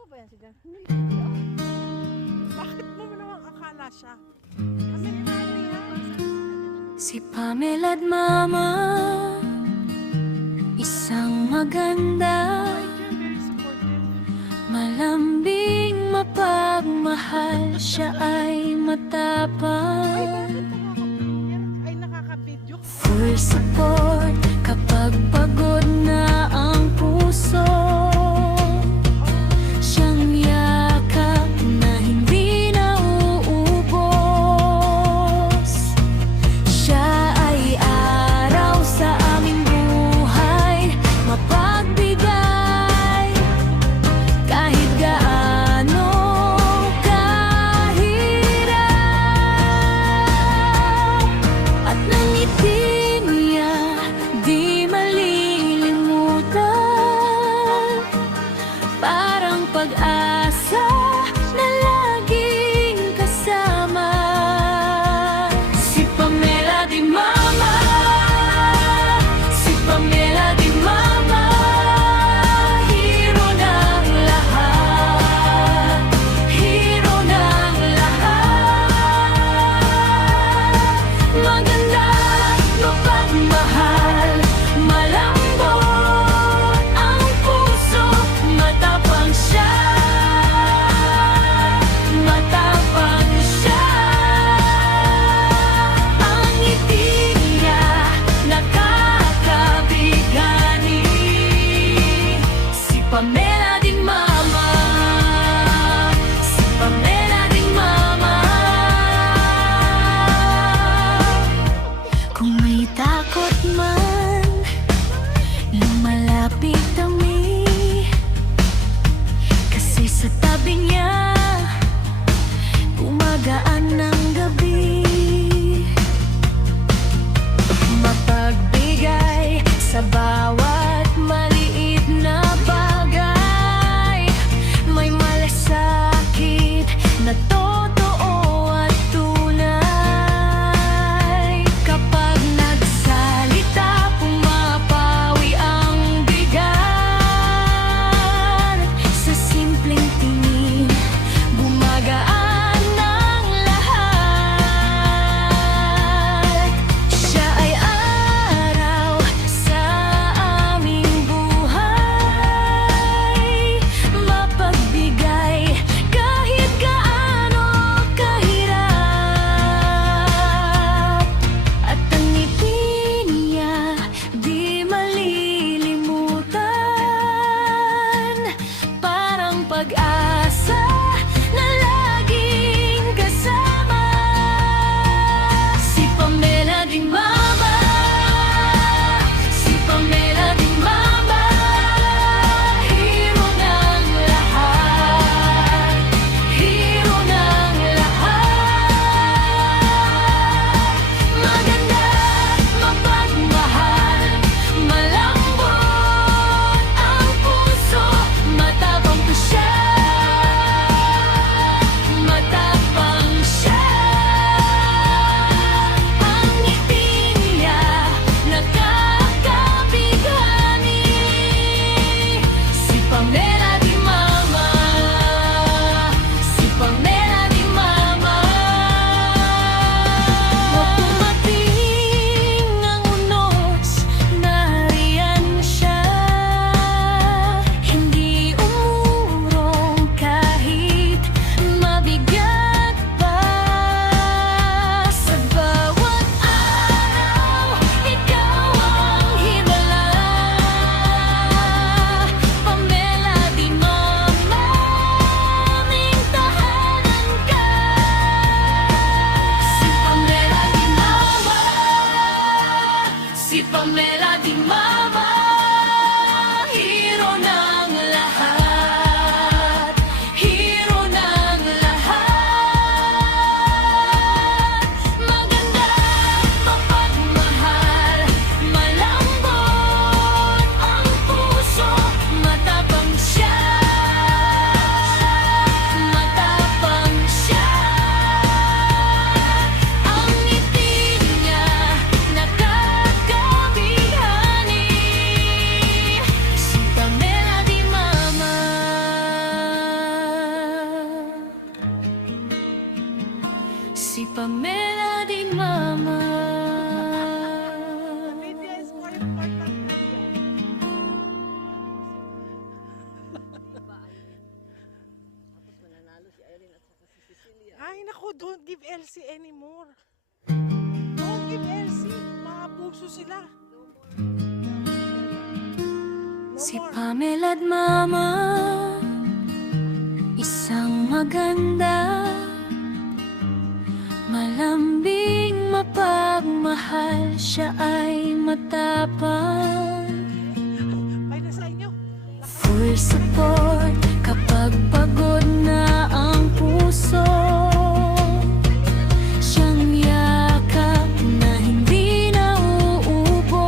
Ikaw ba yan si Dan? Hindi ako. Bakit mo naman akala siya? Si Pamela at Mama, isang maganda, Very supportive. malambing, mapagmahal. Siya ay matapang, Ay, nakaka-video. full support kapag pagod na ang puso. Siyang yakap na hindi nauubos. Siya ay araw sa aming buhay, mapagbigay kahit gaano kahirap. At ng ngiti niya di malilimutan, parang pag-asa na laging kasama. Si Pamela di Mama, si Pamela di Mama, hero ng lahat, hero ng lahat. Maganda, mapagmahal, malambot ang puso, matapang siya, matapang siya. Ang ngiti niya nakakabigani. Si Pamela din Mama, si Pamela din Mama. Kung may takot man, lumalapit kami, kasi sa tabi niya gumagaan ng gabi. Mapagbigay sa bawat maliit na bagay. Pamela Di Mama. Media is more important than you. Ay, naku, don't give Elsie anymore. Don't give Elsie. Mga puso sila. No Si more. Pamela at Mama, isang maganda, malambing, mapagmahal, siya ay matapang. May nasa inyo. Full support kapag pagod na ang puso, siyang yakap na hindi nauubos.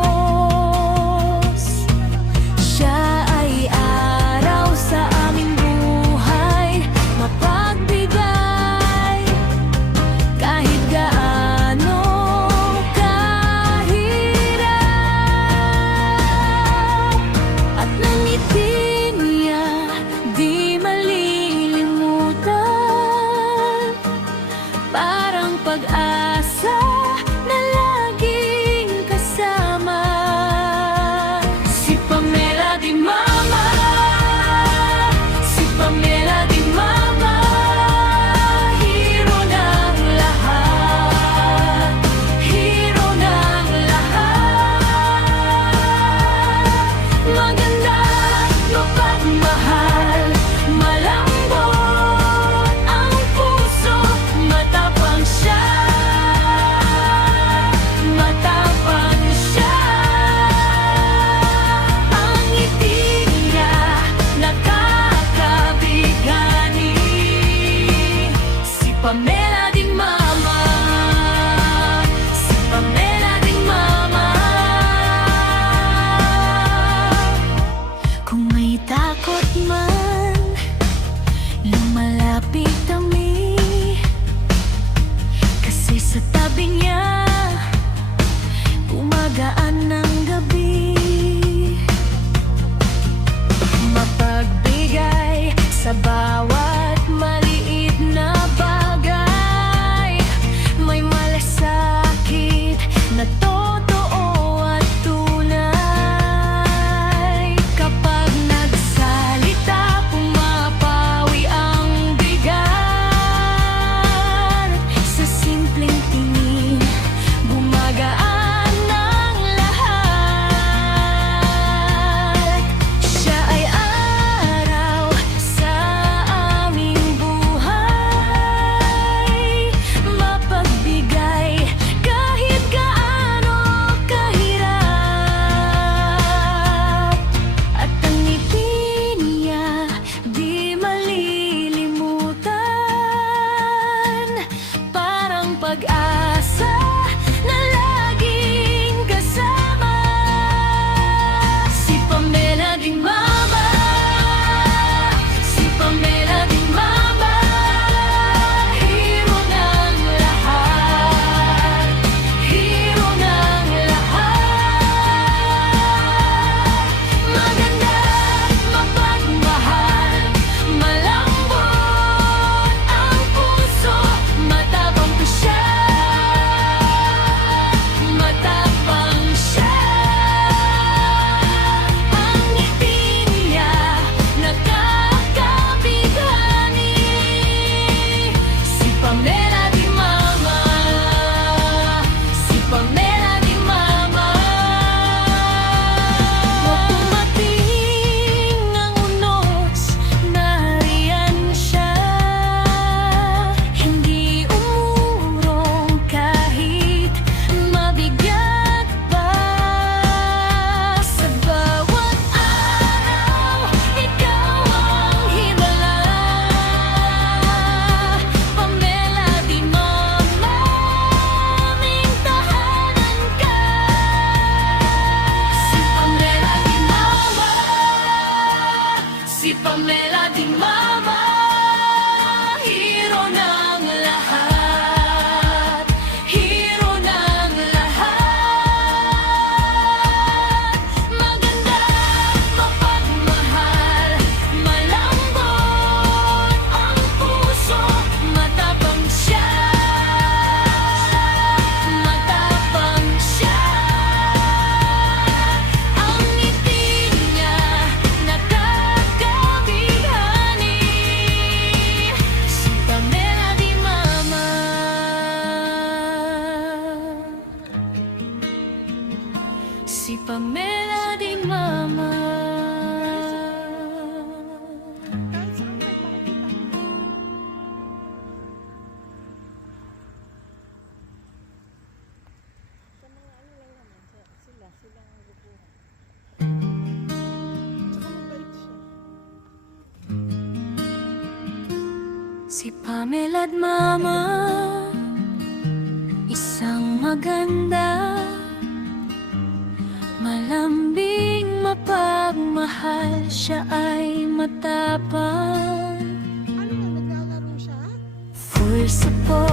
Siya ay araw sa aming buhay, mapagbigay kahit gaano kahirap. At ng ngiti niya di malilimutan, parang pag-asa na laging kasama. Si Pamela Di Mama, si Pamela Di Mama, hero ng lahat, hero ng lahat. Maganda, mapagmahal, malambot ang puso, matapang siya, matapang siya. Ang ngiti niya nakakabigani. Si Pamela Di Mama, si Pamela Di Mama. Kung may takot man, lumalapit kami, kasi sa tabi niya gumagaan ng gabi. Mapagbigay sa bawat maliit na bagay, may malasakit na totoo at tunay. Kapag nagsalita, pumapawi ang bigat. Sa simpleng tingin, gumagaan ang lahat. Siya ay araw sa aming buhay, mapagbigay kahit gaano kahirap. At ang ngiti niya di malilimutan, parang pag-asa na laging kasama. Si Pamela Di Mama, si Pamela Di Mama, hero ng lahat, hero ng lahat. Maganda, mapagmahal, malambot ang puso, matapang siya, matapang siya. Ang ngiti niya nakakabigani. Si Pamela Di Mama, si Pamela Di Mama. Mapumating ang unos, nariyan siya, hindi umurong kahit mabigat pa. Sa bawat araw, ikaw ang himala. Pamela Di Mama, aming tahanan ka. Si Pamela Di Mama, hero ng lahat, hero ng lahat. Maganda, mapagmahal, malambot ang puso, matapang siya, Si Pamela at Mama, isang maganda, malambing, mapagmahal, siya ay matapang. Ano na, naglalaro siya? Full support